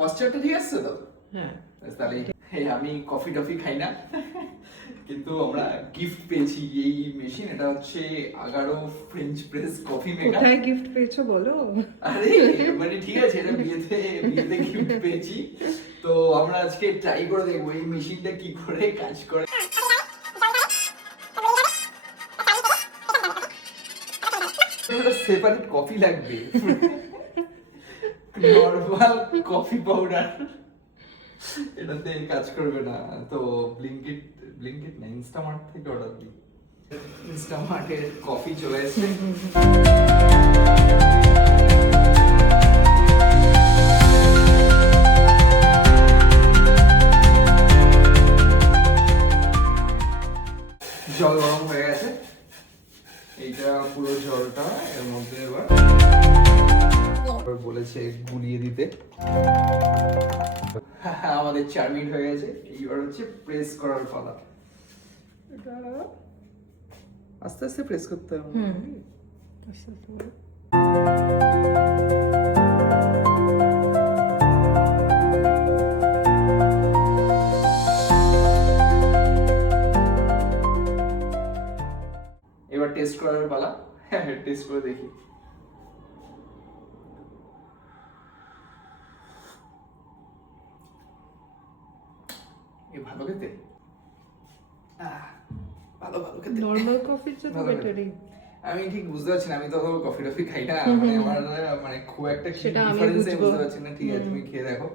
পশ্চারটা ঠিক আছে তো? হ্যাঁ তাহলে আমি কফি টফি খাই না, কিন্তু আমরা গিফট পেয়েছি এই মেশিন। এটা হচ্ছে Agaro French press coffee maker. কোথায় গিফট পেয়েছো বলো? আরে মানে ঠিক আছে, এটা বিয়েতে গিফট পেয়েছি। তো আমরা আজকে ট্রাই করে দেখবো এই মেশিনটা কি করে কাজ করে। সেপারেট কফি লাগবে, নরমাল কফি পাউডার এটাতে কাজ করবে না। তো ব্লিঙ্কিট না, ইনস্টামার্ট থেকে অর্ডার দিই। ইনস্টামার্টের কফি চলে এসেছে। জল গরম হয়ে গেছে, এইটা পুরো জলটা এর মধ্যে এবার বলেছে গুলিয়ে দিতে। আমাদের 4 মিনিট হয়ে গেছে, এইবার হচ্ছে প্রেস করার পালা। এটা আস্তে আস্তে প্রেস করতে হবে। এবার টেস্ট করার পালা। হ্যাঁ, টেস্ট করে দেখি। ভালো খেতে, ভালো খেতে। নরমাল কফির চেয়ে তো বেটারই। আমি ঠিক বুঝতে পারছি না, আমি তো কফি টফি খাই না, মানে আমার মানে খুব একটা সেটা আমি ডিফারেন্স বুঝবো। বুঝতে পারছি না। ঠিক আছে, তুমি খেয়ে দেখো।